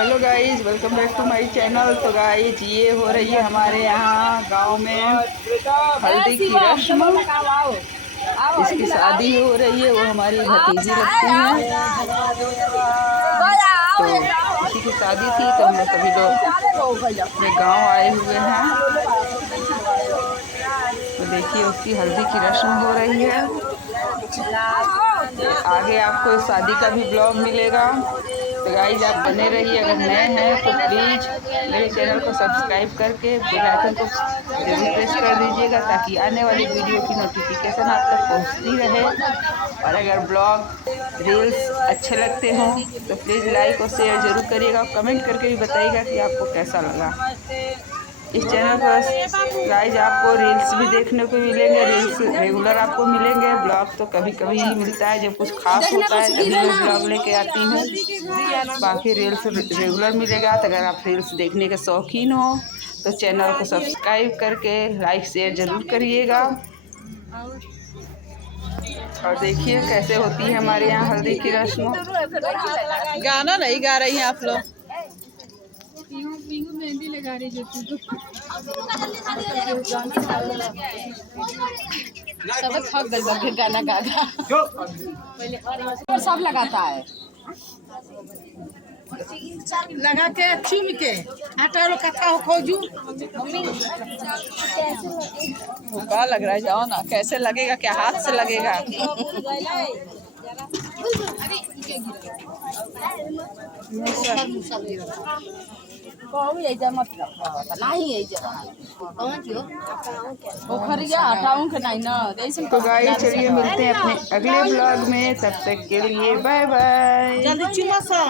Hello guys, welcome back to my channel. तो guys ये हो रही है हमारे यहाँ गांव में हल्दी की रस्म। इसकी शादी हो रही है, वो हमारी भतीजी लगती है। तो इसी की शादी थी, तो हम लोग सभी लोग अपने गांव आए हुए हैं। तो देखिए उसकी हल्दी की रस्म हो रही है। आगे आपको इस शादी का भी ब्लॉग मिलेगा। तो गाइज आप बने रहिए। अगर नए हैं तो प्लीज़ मेरे चैनल को सब्सक्राइब करके बेल आइकन को जरूर प्रेस कर दीजिएगा, ताकि आने वाली वीडियो की नोटिफिकेशन आप तक पहुंचती रहे। और अगर ब्लॉग रील्स अच्छे लगते हों तो प्लीज़ लाइक और शेयर ज़रूर करिएगा, और कमेंट करके भी बताइएगा कि आपको कैसा लगा। इस चैनल पर गाइज आपको रील्स भी देखने को मिलेंगे। रील्स रेगुलर आपको मिलेंगे, ब्लॉग तो कभी कभी ही मिलता है। जब कुछ खास होता है तभी मैं ब्लॉग लेके आती हूँ, बाकी रील्स रेगुलर मिलेगा। तो अगर आप रील्स देखने के शौकीन हो तो चैनल को सब्सक्राइब करके लाइक शेयर ज़रूर करिएगा। और देखिए कैसे होती है हमारे यहाँ हल्दी की रस्म। गाना नहीं गा रही हैं आप लोग? मेहंदी लगा रही जो सब थक गए गाना गा गा। सब लगाता है, लगा के चुम के आटा लो कथा हो खोजू। क्या लग रहा है? जाओ ना, कैसे लगेगा? क्या हाथ से लगेगा? तो गाइस चलिए मिलते हैं अपने अगले ब्लॉग में। तब तक के लिए बाय बाय। जल्दी चुमा सा।